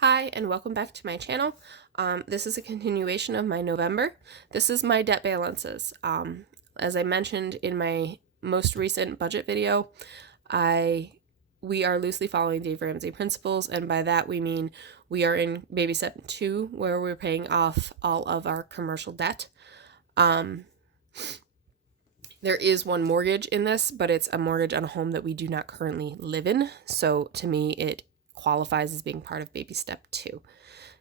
Hi, and welcome back to my channel. This is a continuation of my November. This is my debt balances. As I mentioned in my most recent budget video, we are loosely following Dave Ramsey principles, and by that we mean we are in baby step 2, where we're paying off all of our commercial debt. There is one mortgage in this, but it's a mortgage on a home that we do not currently live in. So to me, it qualifies as being part of baby step 2.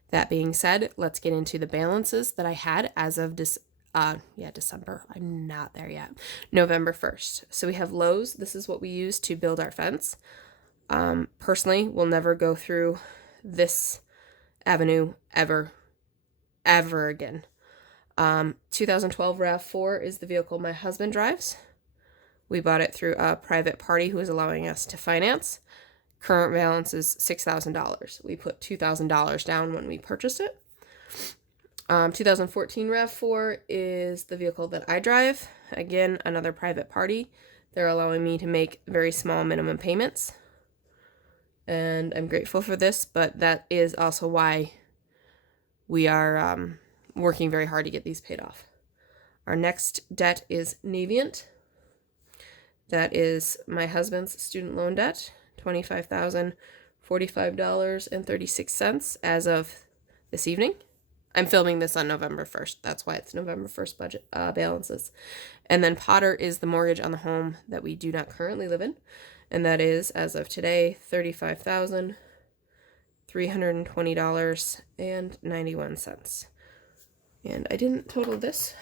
That being said, let's get into the balances that I had as of December. I'm not there yet. November 1st. So we have Lowe's. This is what we use to build our fence. Personally, we'll never go through this avenue ever again. 2012 RAV4 is the vehicle my husband drives. We bought it through a private party who is allowing us to finance. Current balance is $6,000. We put $2,000 down when we purchased it. 2014 RAV4 is the vehicle that I drive. Again, another private party. They're allowing me to make very small minimum payments. And I'm grateful for this, but that is also why we are working very hard to get these paid off. Our next debt is Navient. That is my husband's student loan debt, $25,045.36 as of this evening. I'm filming this on November 1st. That's why it's November 1st budget balances. And then Potter is the mortgage on the home that we do not currently live in. And that is, as of today, $35,320.91. And I didn't total this.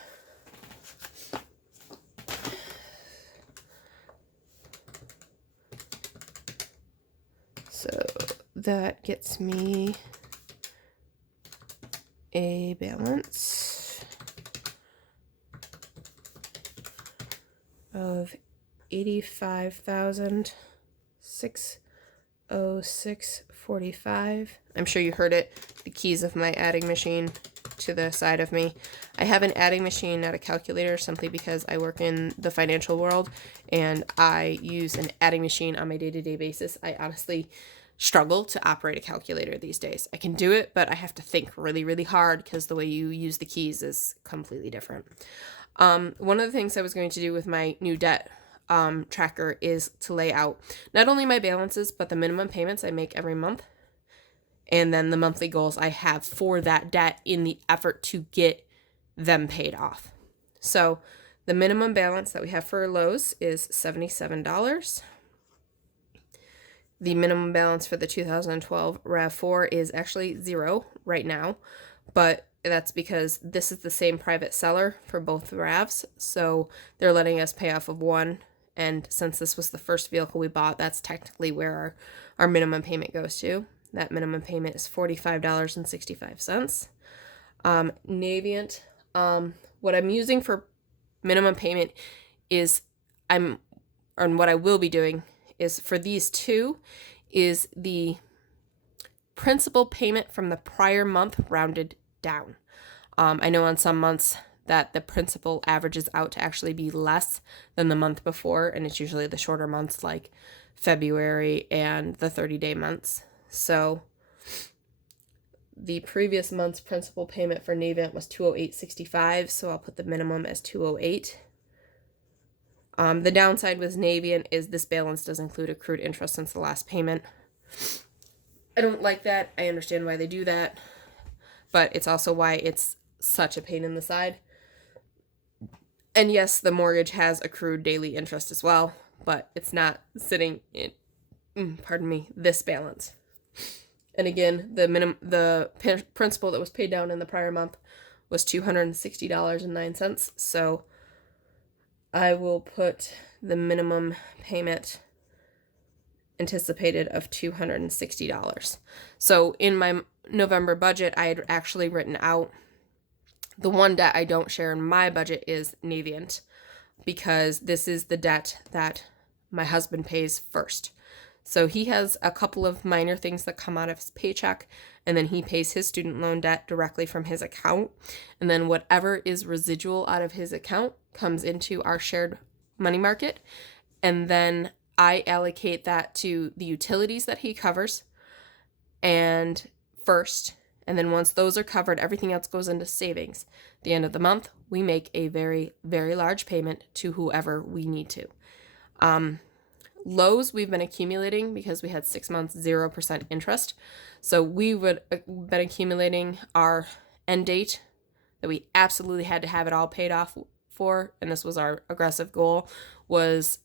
So that gets me a balance of $85,606.45. I'm sure you heard it. The keys of my adding machine to the side of me. I have an adding machine, not a calculator, simply because I work in the financial world and I use an adding machine on my day-to-day basis. I honestly struggle to operate a calculator these days. I can do it, but I have to think really, really hard because the way you use the keys is completely different. One of the things I was going to do with my new debt tracker is to lay out not only my balances, but the minimum payments I make every month, and then the monthly goals I have for that debt in the effort to get them paid off. So the minimum balance that we have for Lowe's is $77. The minimum balance for the 2012 RAV4 is actually $0 right now, but that's because this is the same private seller for both RAVs, so they're letting us pay off of one, and since this was the first vehicle we bought, that's technically where our minimum payment goes to. That minimum payment is $45.65. Navient, what I'm using for minimum payment is what I will be doing is for these two is the principal payment from the prior month rounded down. I know on some months that the principal averages out to actually be less than the month before, and it's usually the shorter months like February and the 30-day months. So the previous month's principal payment for Navient was $208.65, so I'll put the minimum as $208. The downside with Navient is this balance does include accrued interest since the last payment. I don't like that. I understand why they do that, but it's also why it's such a pain in the side. And yes, the mortgage has accrued daily interest as well, but it's not sitting in, this balance. And again, the principal that was paid down in the prior month was $260.09. So I will put the minimum payment anticipated of $260. So in my November budget, I had actually written out the one debt I don't share in my budget is Navient, because this is the debt that my husband pays first. So he has a couple of minor things that come out of his paycheck, and then he pays his student loan debt directly from his account. And then whatever is residual out of his account comes into our shared money market. And then I allocate that to the utilities that he covers. And first, and then once those are covered, everything else goes into savings. At the end of the month, we make a very, very large payment to whoever we need to. Lows we've been accumulating because we had 6 months 0% interest. So we would been accumulating our end date that we absolutely had to have it all paid off for, and this was our aggressive goal, was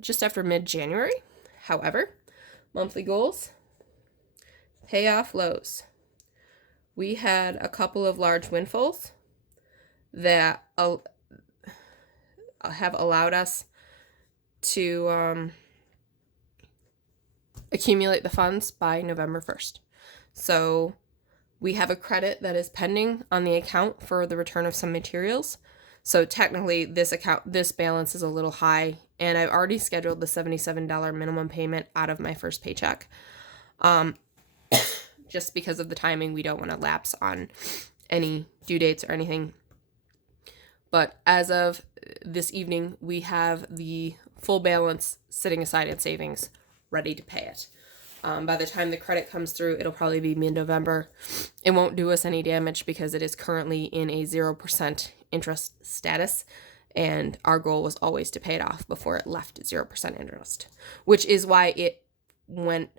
just after mid-January. However, monthly goals, pay off lows. We had a couple of large windfalls that have allowed us to accumulate the funds by November 1st. So we have a credit that is pending on the account for the return of some materials. So technically this balance is a little high, and I've already scheduled the $77 minimum payment out of my first paycheck. Just because of the timing, we don't want to lapse on any due dates or anything. But as of this evening, we have the full balance sitting aside in savings, ready to pay it. By the time the credit comes through, it'll probably be mid-November. It won't do us any damage because it is currently in a 0% interest status, and our goal was always to pay it off before it left 0% interest, which is why it went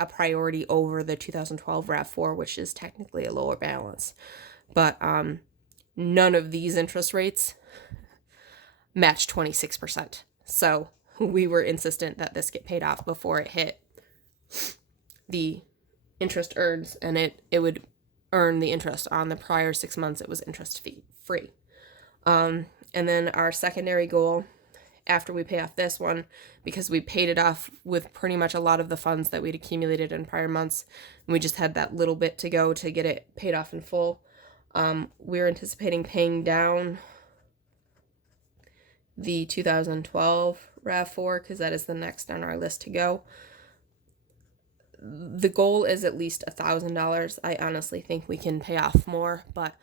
a priority over the 2012 RAV4, which is technically a lower balance. But none of these interest rates match 26%. So we were insistent that this get paid off before it hit the interest earns, and it would earn the interest on the prior 6 months it was interest free. And then our secondary goal after we pay off this one, because we paid it off with pretty much a lot of the funds that we'd accumulated in prior months, and we just had that little bit to go to get it paid off in full. We're anticipating paying down the 2012 RAV4 because that is the next on our list to go. The goal is at least $1,000. I honestly think we can pay off more, but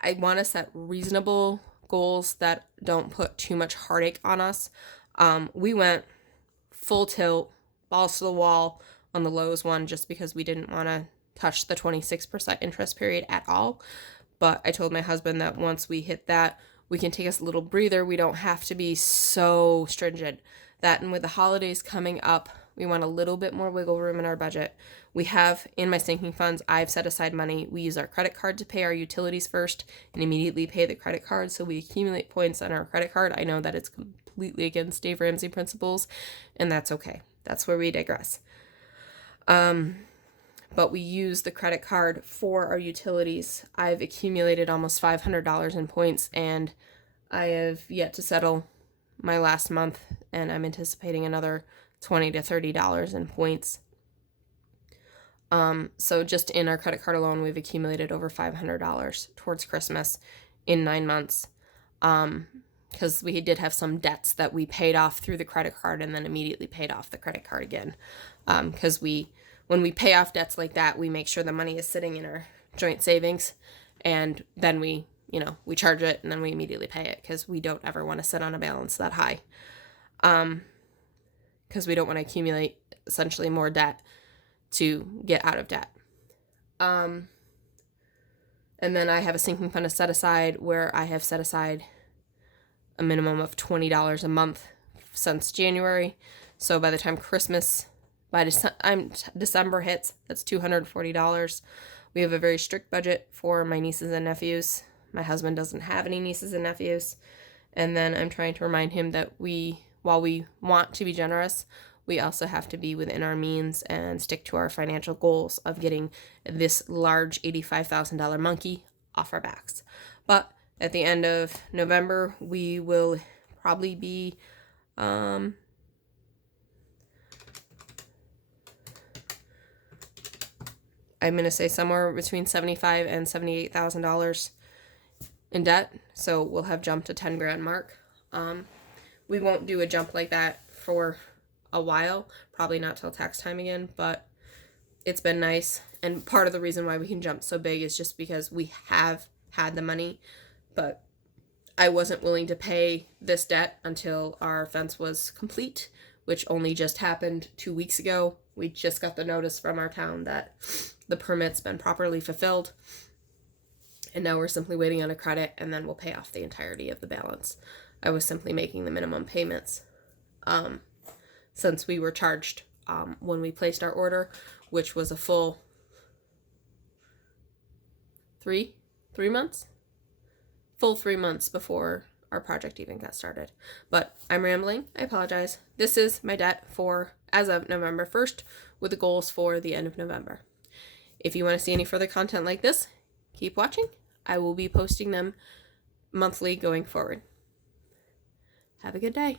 I want to set reasonable goals that don't put too much heartache on us. We went full tilt, balls to the wall on the Lowe's one just because we didn't want to touch the 26% interest period at all. But I told my husband that once we hit that, we can take us a little breather. We don't have to be so stringent. That, and with the holidays coming up, we want a little bit more wiggle room in our budget. We have, in my sinking funds, I've set aside money. We use our credit card to pay our utilities first and immediately pay the credit card, so we accumulate points on our credit card. I know that it's completely against Dave Ramsey principles, and that's okay. That's where we digress. But we use the credit card for our utilities. I've accumulated almost $500 in points, and I have yet to settle my last month, and I'm anticipating another $20 to $30 in points. So just in our credit card alone, we've accumulated over $500 towards Christmas in 9 months. Because we did have some debts that we paid off through the credit card and then immediately paid off the credit card again. Because when we pay off debts like that, we make sure the money is sitting in our joint savings, and then we charge it and then we immediately pay it because we don't ever want to sit on a balance that high. Because we don't want to accumulate essentially more debt to get out of debt. And then I have a sinking fund to set aside where I have set aside a minimum of $20 a month since January. So by the time December hits, that's $240. We have a very strict budget for my nieces and nephews. My husband doesn't have any nieces and nephews. And then I'm trying to remind him that while we want to be generous, we also have to be within our means and stick to our financial goals of getting this large $85,000 monkey off our backs. But at the end of November, we will probably be I'm going to say somewhere between $75,000 and $78,000 in debt. So we'll have jumped to $10,000 mark. We won't do a jump like that for a while, probably not till tax time again, but it's been nice. And part of the reason why we can jump so big is just because we have had the money, but I wasn't willing to pay this debt until our fence was complete, which only just happened 2 weeks ago. We just got the notice from our town that the permit's been properly fulfilled, and now we're simply waiting on a credit, and then we'll pay off the entirety of the balance. I was simply making the minimum payments since we were charged when we placed our order, which was a full 3 months? Full 3 months before our project even got started. But I'm rambling. I apologize. This is my debt for as of November 1st with the goals for the end of November. If you want to see any further content like this, keep watching. I will be posting them monthly going forward. Have a good day.